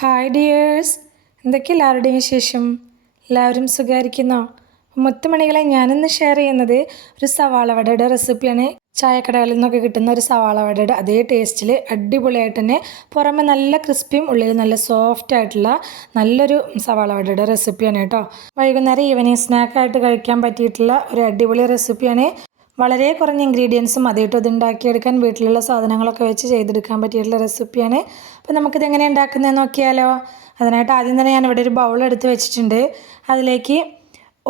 Hi dears എന്തൊക്കെ എല്ലാവരുടെയും വിശേഷം? എല്ലാവരും സുഖമായിരിക്കുന്നോ? മുത്തുമണികളെ ഞാനിന്ന് ഷെയർ ചെയ്യുന്നത് ഒരു സവാള വടയുടെ റെസിപ്പിയാണ് ചായക്കടകളിൽ നിന്നൊക്കെ കിട്ടുന്ന ഒരു സവാള വടയുടെ അതേ ടേസ്റ്റിൽ അടിപൊളിയായിട്ട് തന്നെ പുറമെ നല്ല ക്രിസ്പിയും ഉള്ളിൽ നല്ല സോഫ്റ്റ് ആയിട്ടുള്ള നല്ലൊരു സവാള വടയുടെ റെസിപ്പിയാണ് കേട്ടോ. വൈകുന്നേരം ഈവനിങ് സ്നാക്കായിട്ട് കഴിക്കാൻ പറ്റിയിട്ടുള്ള ഒരു അടിപൊളി റെസിപ്പിയാണ് വളരെ കുറഞ്ഞ ഇൻഗ്രീഡിയൻസും അതിട്ട് ഇത് ഉണ്ടാക്കിയെടുക്കാൻ വീട്ടിലുള്ള സാധനങ്ങളൊക്കെ വെച്ച് ചെയ്തെടുക്കാൻ പറ്റിയിട്ടുള്ള റെസിപ്പിയാണ് അപ്പോൾ നമുക്കിത് എങ്ങനെ ഉണ്ടാക്കുന്നതെന്ന് നോക്കിയാലോ. അതിനായിട്ട് ആദ്യം തന്നെ ഞാൻ ഇവിടെ ഒരു ബൗൾ എടുത്ത് വെച്ചിട്ടുണ്ട്. അതിലേക്ക്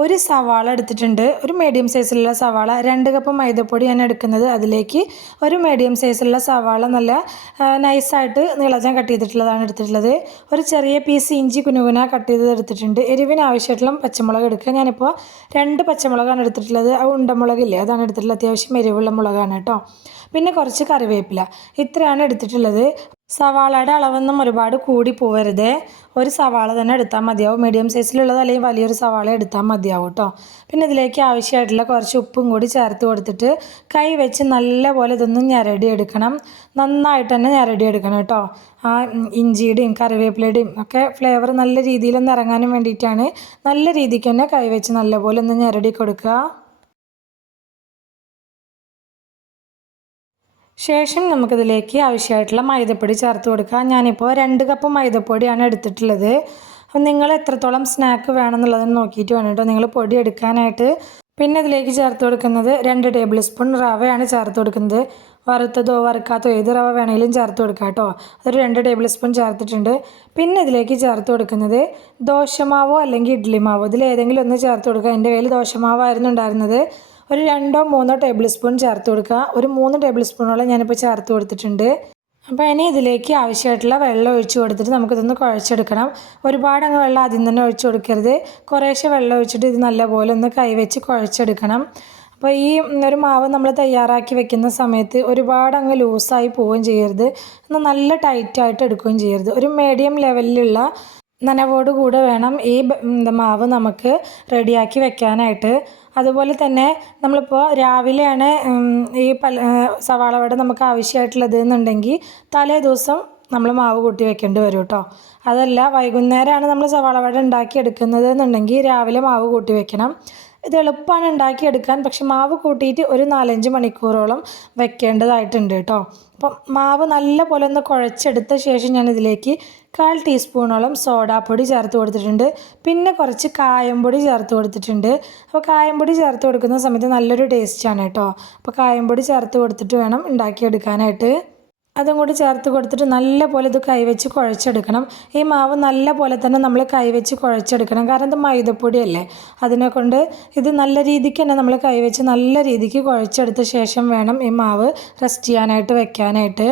ഒരു സവാള എടുത്തിട്ടുണ്ട്. ഒരു മീഡിയം സൈസിലുള്ള സവാള. രണ്ട് കപ്പ് മൈദപ്പൊടി ഞാൻ എടുക്കുന്നത് അതിലേക്ക്. ഒരു മീഡിയം സൈസിലുള്ള സവാള നല്ല നൈസായിട്ട് നീളച്ചാൻ കട്ട് ചെയ്തിട്ടുള്ളതാണ് എടുത്തിട്ടുള്ളത്. ഒരു ചെറിയ പീസ് ഇഞ്ചി കുനുകുന കട്ട് ചെയ്ത് എടുത്തിട്ടുണ്ട്. എരിവിന് ആവശ്യമായിട്ടുള്ള പച്ചമുളക് എടുക്കുക. ഞാനിപ്പോൾ രണ്ട് പച്ചമുളകാണ് എടുത്തിട്ടുള്ളത്. ആ ഉണ്ടമുളകില്ലേ അതാണ് എടുത്തിട്ടുള്ളത്. അത്യാവശ്യം എരിവുള്ള മുളകാണ് കേട്ടോ. പിന്നെ കുറച്ച് കറിവേപ്പില. ഇത്രയാണ് എടുത്തിട്ടുള്ളത്. സവാളയുടെ അളവൊന്നും ഒരുപാട് കൂടി പോവരുത്. ഒരു സവാള തന്നെ എടുത്താൽ മതിയാവും. മീഡിയം സൈസിലുള്ളത് അല്ലെങ്കിൽ വലിയൊരു സവാള എടുത്താൽ മതിയാവും കേട്ടോ. പിന്നെ ഇതിലേക്ക് ആവശ്യമായിട്ടുള്ള കുറച്ച് ഉപ്പും കൂടി ചേർത്ത് കൊടുത്തിട്ട് കൈ വെച്ച് നല്ലപോലെ ഇതൊന്നും ഞരടി എടുക്കണം നന്നായിട്ട് തന്നെ ഞരടി എടുക്കണം കേട്ടോ. ആ ഇഞ്ചിയുടെയും കറിവേപ്പിലയുടെയും ഒക്കെ ഫ്ലേവർ നല്ല രീതിയിലൊന്ന് ഇറങ്ങാനും വേണ്ടിയിട്ടാണ് നല്ല രീതിക്ക് തന്നെ കൈ വെച്ച് നല്ലപോലെ ഒന്ന് ഞരടി കൊടുക്കുക. ശേഷം നമുക്കിതിലേക്ക് ആവശ്യമായിട്ടുള്ള മൈദപ്പൊടി ചേർത്ത് കൊടുക്കാം. ഞാനിപ്പോൾ രണ്ട് കപ്പ് മൈദപ്പൊടിയാണ് എടുത്തിട്ടുള്ളത്. അപ്പം നിങ്ങൾ എത്രത്തോളം സ്നാക്ക് വേണമെന്നുള്ളതെന്ന് നോക്കിയിട്ട് വേണം കേട്ടോ. നിങ്ങൾ പൊടി എടുക്കാനായിട്ട്. പിന്നെ ഇതിലേക്ക് ചേർത്ത് കൊടുക്കുന്നത് രണ്ട് ടേബിൾ സ്പൂൺ റവയാണ് ചേർത്ത് കൊടുക്കുന്നത്. വറുത്തതോ വറുക്കാത്തോ ഏത് റവ വേണമെങ്കിലും ചേർത്ത് കൊടുക്കാം കേട്ടോ. അതൊരു രണ്ട് ടേബിൾ സ്പൂൺ ചേർത്തിട്ടുണ്ട്. പിന്നെ ഇതിലേക്ക് ചേർത്ത് കൊടുക്കുന്നത് ദോശമാവോ അല്ലെങ്കിൽ ഇഡ്ഡലി മാവോ? ഇതിൽ ഏതെങ്കിലും ഒന്ന് ചേർത്ത് കൊടുക്കുക. എന്റെ കയ്യിൽ ദോശമാവായിരുന്നു ഉണ്ടായിരുന്നത്. ഒരു രണ്ടോ മൂന്നോ ടേബിൾ സ്പൂൺ ചേർത്ത് കൊടുക്കുക. ഒരു മൂന്ന് ടേബിൾ സ്പൂണോളം ഞാനിപ്പോൾ ചേർത്ത് കൊടുത്തിട്ടുണ്ട്. അപ്പോൾ ഇനി ഇതിലേക്ക് ആവശ്യമായിട്ടുള്ള വെള്ളം ഒഴിച്ച് കൊടുത്തിട്ട് നമുക്കിതൊന്ന് കുഴച്ചെടുക്കണം. ഒരുപാട് അങ്ങ് വെള്ളം ആദ്യം തന്നെ ഒഴിച്ചു കൊടുക്കരുത്. കുറേശ്ശെ വെള്ളം ഒഴിച്ചിട്ട് ഇത് നല്ലപോലെ ഒന്ന് കൈവച്ച് കുഴച്ചെടുക്കണം. അപ്പോൾ ഈ ഒരു മാവ് നമ്മൾ തയ്യാറാക്കി വെക്കുന്ന സമയത്ത് ഒരുപാട് അങ്ങ് ലൂസായി പോവുകയും ചെയ്യരുത്. എന്നാൽ നല്ല ടൈറ്റായിട്ട് എടുക്കുകയും ചെയ്യരുത്. ഒരു മീഡിയം ലെവലിലുള്ള നനവോട് കൂടെ വേണം ഈ മാവ് നമുക്ക് റെഡിയാക്കി വെക്കാനായിട്ട്. അതുപോലെ തന്നെ നമ്മളിപ്പോൾ രാവിലെയാണ് ഈ പല സവാള വട നമുക്ക് ആവശ്യമായിട്ടുള്ളത് എന്നുണ്ടെങ്കിൽ തലേ ദിവസം നമ്മൾ മാവ് കൂട്ടി വെക്കേണ്ടി വരും കേട്ടോ അതല്ല വൈകുന്നേരമാണ് നമ്മൾ സവാള വട ഉണ്ടാക്കി എടുക്കുന്നത് എന്നുണ്ടെങ്കിൽ രാവിലെ മാവ് കൂട്ടി വെക്കണം. ഇത് എളുപ്പമാണ് ഉണ്ടാക്കിയെടുക്കാൻ. പക്ഷെ മാവ് കൂട്ടിയിട്ട് ഒരു നാലഞ്ച് മണിക്കൂറോളം വെക്കേണ്ടതായിട്ടുണ്ട് കേട്ടോ. അപ്പം മാവ് നല്ല പോലെ ഒന്ന് കുഴച്ചെടുത്ത ശേഷം ഞാൻ ഇതിലേക്ക് കാൽ ടീസ്പൂണോളം സോഡാപ്പൊടി ചേർത്ത് കൊടുത്തിട്ടുണ്ട്. പിന്നെ കുറച്ച് കായംപൊടി ചേർത്ത് കൊടുത്തിട്ടുണ്ട്. അപ്പോൾ കായംപൊടി ചേർത്ത് കൊടുക്കുന്ന സമയത്ത് നല്ലൊരു ടേസ്റ്റാണ് കേട്ടോ. അപ്പോൾ കായംപൊടി ചേർത്ത് കൊടുത്തിട്ട് വേണം ഉണ്ടാക്കിയെടുക്കാനായിട്ട്. അതും കൂടി ചേർത്ത് കൊടുത്തിട്ട് നല്ല പോലെ ഇത് കൈവച്ച് കുഴച്ചെടുക്കണം. ഈ മാവ് നല്ല പോലെ തന്നെ നമ്മൾ കൈവച്ച് കുഴച്ചെടുക്കണം. കാരണം ഇത് മൈദപ്പൊടിയല്ലേ. അതിനെ കൊണ്ട് ഇത് നല്ല രീതിക്ക് തന്നെ നമ്മൾ കൈവച്ച് നല്ല രീതിക്ക് കുഴച്ചെടുത്ത ശേഷം വേണം ഈ മാവ് റെസ്റ്റ് ചെയ്യാനായിട്ട് വെക്കാനായിട്ട്.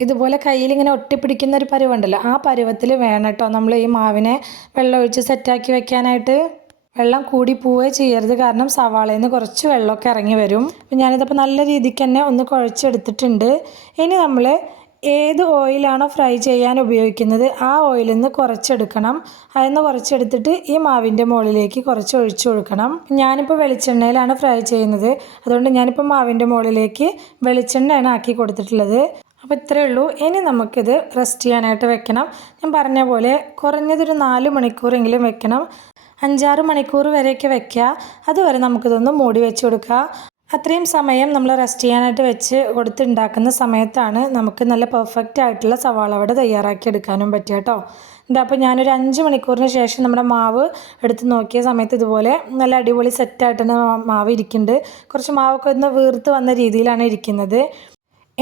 ഇതുപോലെ കയ്യിൽ ഇങ്ങനെ ഒട്ടിപ്പിടിക്കുന്ന ഒരു പരുവുണ്ടല്ലോ. ആ പരുവത്തിൽ വേണം കേട്ടോ നമ്മൾ ഈ മാവിനെ വെള്ളമൊഴിച്ച് സെറ്റാക്കി വെക്കാനായിട്ട്. വെള്ളം കൂടി പോവുകയോ ചെയ്യരുത്. കാരണം സവാളയിൽ നിന്ന് കുറച്ച് വെള്ളമൊക്കെ ഇറങ്ങി വരും. അപ്പം ഞാനിതപ്പോൾ നല്ല രീതിക്ക് തന്നെ ഒന്ന് കുഴച്ചെടുത്തിട്ടുണ്ട്. ഇനി നമ്മൾ ഏത് ഓയിലാണോ ഫ്രൈ ചെയ്യാൻ ഉപയോഗിക്കുന്നത് ആ ഓയിലിൽ നിന്ന് കുറച്ചെടുക്കണം. അതിൽ നിന്ന് കുറച്ചെടുത്തിട്ട് ഈ മാവിന്റെ മുകളിലേക്ക് കുറച്ച് ഒഴിച്ചു കൊടുക്കണം. ഞാനിപ്പോൾ വെളിച്ചെണ്ണയിലാണ് ഫ്രൈ ചെയ്യുന്നത്. അതുകൊണ്ട് ഞാനിപ്പോൾ മാവിന്റെ മുകളിലേക്ക് വെളിച്ചെണ്ണയാണ് ആക്കി കൊടുത്തിട്ടുള്ളത്. അപ്പോൾ ഇത്രയേ ഉള്ളൂ. ഇനി നമുക്കിത് റെസ്റ്റ് ചെയ്യാനായിട്ട് വെക്കണം. ഞാൻ പറഞ്ഞ പോലെ കുറഞ്ഞതൊരു നാല് മണിക്കൂറെങ്കിലും വെക്കണം. അഞ്ചാറ് മണിക്കൂർ വരെയൊക്കെ വെക്കുക. അതുവരെ നമുക്കിതൊന്ന് മൂടി വെച്ച് കൊടുക്കുക. അത്രയും സമയം നമ്മൾ റെസ്റ്റ് ചെയ്യാനായിട്ട് വെച്ച് കൊടുത്തുണ്ടാക്കുന്ന സമയത്താണ് നമുക്ക് നല്ല പെർഫെക്റ്റ് ആയിട്ടുള്ള സവാള വട തയ്യാറാക്കി എടുക്കാനും പറ്റുക കേട്ടോ. എന്താ അപ്പോൾ ഞാനൊരു അഞ്ച് മണിക്കൂറിന് ശേഷം നമ്മുടെ മാവ് എടുത്ത് നോക്കിയ സമയത്ത് ഇതുപോലെ നല്ല അടിപൊളി സെറ്റായിട്ടാണ് മാവ് ഇരിക്കുന്നുണ്ട്. കുറച്ച് മാവൊക്കെ ഒന്ന് വീർത്ത് വന്ന രീതിയിലാണ് ഇരിക്കുന്നത്.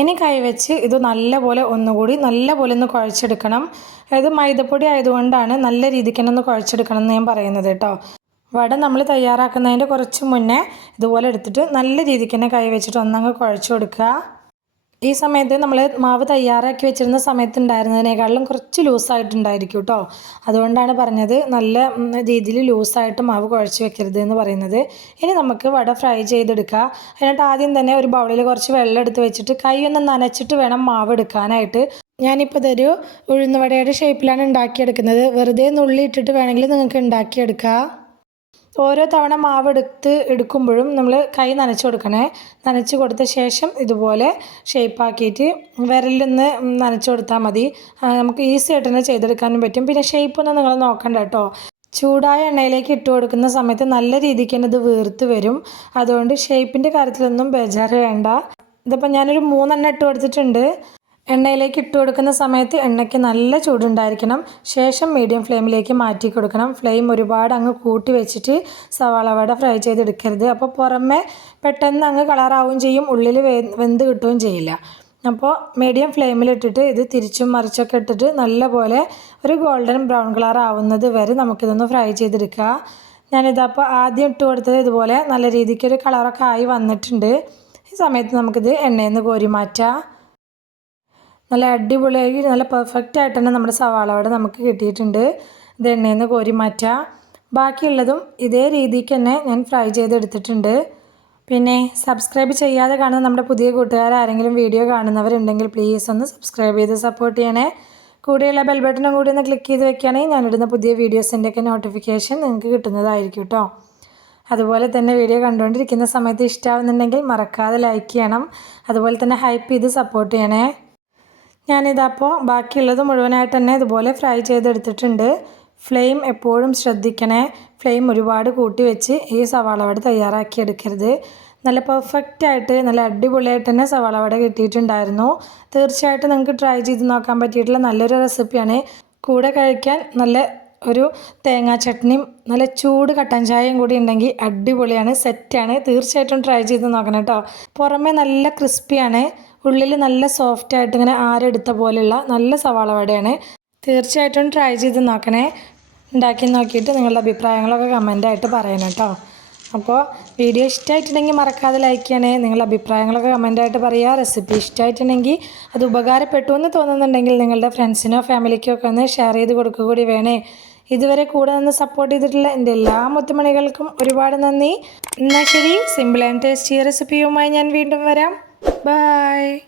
ഇനി കൈവച്ച് ഇത് നല്ലപോലെ ഒന്നുകൂടി നല്ലപോലെ ഒന്ന് കുഴച്ചെടുക്കണം. അതായത് മൈദപ്പൊടി ആയതുകൊണ്ടാണ് നല്ല രീതിക്ക് തന്നെ ഒന്ന് കുഴച്ചെടുക്കണം എന്ന് ഞാൻ പറയുന്നത് കേട്ടോ. വട നമ്മൾ തയ്യാറാക്കുന്നതിന്റെ കുറച്ച് മുന്നേ ഇതുപോലെ എടുത്തിട്ട് നല്ല രീതിക്ക് തന്നെ കൈ വെച്ചിട്ട് ഒന്നങ്ങ് കുഴച്ച് കൊടുക്കുക. ഈ സമയത്ത് നമ്മൾ മാവ് തയ്യാറാക്കി വെച്ചിരുന്ന സമയത്ത് ഉണ്ടായിരുന്നതിനേക്കാളും കുറച്ച് ലൂസായിട്ടുണ്ടായിരിക്കും കേട്ടോ അതുകൊണ്ടാണ് പറഞ്ഞത് നല്ല രീതിയിൽ ലൂസായിട്ട് മാവ് കുഴച്ച് വെക്കരുത് എന്ന് പറയുന്നത്. ഇനി നമുക്ക് വട ഫ്രൈ ചെയ്തെടുക്കാം. അതിനായിട്ട് ആദ്യം തന്നെ ഒരു ബൗളിൽ കുറച്ച് വെള്ളം എടുത്ത് വെച്ചിട്ട് കൈ ഒന്ന് നനച്ചിട്ട് വേണം മാവ് എടുക്കാനായിട്ട്. ഞാനിപ്പോൾ ഇതൊരു ഉഴുന്നുവടയുടെ ഷേപ്പിലാണ് ഉണ്ടാക്കിയെടുക്കുന്നത്. വെറുതെ നുള്ളി ഇട്ടിട്ട് വേണമെങ്കിൽ നിങ്ങൾക്ക് ഉണ്ടാക്കിയെടുക്കുക ഓരോ തവണ മാവ് എടുത്ത് എടുക്കുമ്പോഴും നമ്മൾ കൈ നനച്ച് കൊടുക്കണേ. നനച്ച് കൊടുത്ത ശേഷം ഇതുപോലെ ഷേപ്പാക്കിയിട്ട് വിരലിന്ന് നനച്ച് കൊടുത്താൽ മതി. നമുക്ക് ഈസി ആയിട്ട് തന്നെ ചെയ്തെടുക്കാനും പറ്റും. പിന്നെ ഷേപ്പൊന്നും നിങ്ങൾ നോക്കണ്ട കേട്ടോ. ചൂടായ എണ്ണയിലേക്ക് ഇട്ട് കൊടുക്കുന്ന സമയത്ത് നല്ല രീതിക്ക് തന്നെ ഇത് വീർത്ത് വരും. അതുകൊണ്ട് ഷേപ്പിന്റെ കാര്യത്തിലൊന്നും ബേജാറ് വേണ്ട. ഇതിപ്പോൾ ഞാനൊരു മൂന്നെണ്ണം ഇട്ട് കൊടുത്തിട്ടുണ്ട്. എണ്ണയിലേക്ക് ഇട്ട് കൊടുക്കുന്ന സമയത്ത് എണ്ണയ്ക്ക് നല്ല ചൂടുണ്ടായിരിക്കണം. ശേഷം മീഡിയം ഫ്ലെയിമിലേക്ക് മാറ്റി കൊടുക്കണം. ഫ്ലെയിം ഒരുപാട് അങ്ങ് കൂട്ടി വെച്ചിട്ട് സവാള വട ഫ്രൈ ചെയ്തെടുക്കരുത്. അപ്പോൾ പുറമെ പെട്ടെന്ന് അങ്ങ് കളറാവുകയും ചെയ്യും. ഉള്ളിൽ വെന്ത് കിട്ടുകയും ചെയ്യില്ല. അപ്പോൾ മീഡിയം ഫ്ലെയിമിലിട്ടിട്ട് ഇത് തിരിച്ചും മറിച്ചൊക്കെ ഇട്ടിട്ട് നല്ലപോലെ ഒരു ഗോൾഡൻ ബ്രൗൺ കളർ ആവുന്നത് വരെ നമുക്കിതൊന്ന് ഫ്രൈ ചെയ്തെടുക്കുക. ഞാനിതപ്പോൾ ആദ്യം ഇട്ട് കൊടുത്തത് ഇതുപോലെ നല്ല രീതിക്ക് ഒരു കളറൊക്കെ ആയി വന്നിട്ടുണ്ട്. ഈ സമയത്ത് നമുക്കിത് എണ്ണയിൽ നിന്ന് കോരി മാറ്റാം. നല്ല അടിപൊളിയായി നല്ല പെർഫെക്റ്റ് ആയിട്ട് തന്നെ നമ്മുടെ സവാള വട നമുക്ക് കിട്ടിയിട്ടുണ്ട്. ഇത് എണ്ണയിൽ നിന്ന് കോരി മാറ്റാം. ബാക്കിയുള്ളതും ഇതേ രീതിക്ക് തന്നെ ഞാൻ ഫ്രൈ ചെയ്തെടുത്തിട്ടുണ്ട്. പിന്നെ സബ്സ്ക്രൈബ് ചെയ്യാതെ കാണുന്ന നമ്മുടെ പുതിയ കൂട്ടുകാർ ആരെങ്കിലും വീഡിയോ കാണുന്നവരുണ്ടെങ്കിൽ പ്ലീസ് ഒന്ന് സബ്സ്ക്രൈബ് ചെയ്ത് സപ്പോർട്ട് ചെയ്യണേ. കൂടെയുള്ള ബെൽ ബട്ടണും കൂടി ഒന്ന് ക്ലിക്ക് ചെയ്ത് വെക്കുകയാണെങ്കിൽ ഞാനിടുന്ന പുതിയ വീഡിയോസിന്റെയൊക്കെ നോട്ടിഫിക്കേഷൻ നിങ്ങൾക്ക് കിട്ടുന്നതായിരിക്കും കേട്ടോ അതുപോലെ തന്നെ വീഡിയോ കണ്ടുകൊണ്ടിരിക്കുന്ന സമയത്ത് ഇഷ്ടമാവുന്നുണ്ടെങ്കിൽ മറക്കാതെ ലൈക്ക് ചെയ്യണം. അതുപോലെ തന്നെ ഹൈപ്പ് ചെയ്ത് സപ്പോർട്ട് ചെയ്യണേ. ഞാനിതപ്പോൾ ബാക്കിയുള്ളത് മുഴുവനായിട്ട് തന്നെ ഇതുപോലെ ഫ്രൈ ചെയ്തെടുത്തിട്ടുണ്ട്. ഫ്ലെയിം എപ്പോഴും ശ്രദ്ധിക്കണേ. ഫ്ലെയിം ഒരുപാട് കൂട്ടി വെച്ച് ഈ സവാള വട തയ്യാറാക്കി എടുക്കരുത്. നല്ല പെർഫെക്റ്റായിട്ട് നല്ല അടിപൊളിയായിട്ട് തന്നെ സവാള വട കിട്ടിയിട്ടുണ്ടായിരുന്നു. തീർച്ചയായിട്ടും നിങ്ങൾക്ക് ട്രൈ ചെയ്ത് നോക്കാൻ പറ്റിയിട്ടുള്ള നല്ലൊരു റെസിപ്പിയാണ് കൂടെ കഴിക്കാൻ നല്ല ഒരു തേങ്ങാ ചട്നിയും നല്ല ചൂട് കട്ടൻ ചായയും കൂടി ഉണ്ടെങ്കിൽ അടിപൊളിയാണ് സെറ്റാണ് തീർച്ചയായിട്ടും ട്രൈ ചെയ്ത് നോക്കണം കേട്ടോ. പുറമേ നല്ല ക്രിസ്പിയാണ് ഉള്ളിൽ നല്ല സോഫ്റ്റ് ആയിട്ട് ഇങ്ങനെ ആരെടുത്ത പോലെയുള്ള നല്ല സവാള വടയാണ്. തീർച്ചയായിട്ടും ട്രൈ ചെയ്ത് നോക്കണേ. ഉണ്ടാക്കി നോക്കിയിട്ട് നിങ്ങളുടെ അഭിപ്രായങ്ങളൊക്കെ കമന്റായിട്ട് പറയണം കേട്ടോ. അപ്പോൾ വീഡിയോ ഇഷ്ടമായിട്ടുണ്ടെങ്കിൽ മറക്കാതെ ലൈക്ക് ചെയ്യണേ. നിങ്ങളുടെ അഭിപ്രായങ്ങളൊക്കെ കമന്റായിട്ട് പറയുക. റെസിപ്പി ഇഷ്ടമായിട്ടുണ്ടെങ്കിൽ അത് ഉപകാരപ്പെട്ടു എന്ന് തോന്നുന്നുണ്ടെങ്കിൽ നിങ്ങളുടെ ഫ്രണ്ട്സിനോ ഫാമിലിക്കോ ഒക്കെ ഒന്ന് ഷെയർ ചെയ്ത് കൊടുക്കുക കൂടി വേണേ. ഇതുവരെ കൂടെ നിന്ന് സപ്പോർട്ട് ചെയ്തിട്ടുള്ള എന്റെ എല്ലാ മുത്തുമണികൾക്കും ഒരുപാട് നന്ദി. എന്നാൽ ശരി സിമ്പിൾ ആൻഡ് ടേസ്റ്റി റെസിപ്പിയുമായി ഞാൻ വീണ്ടും വരാം. Bye.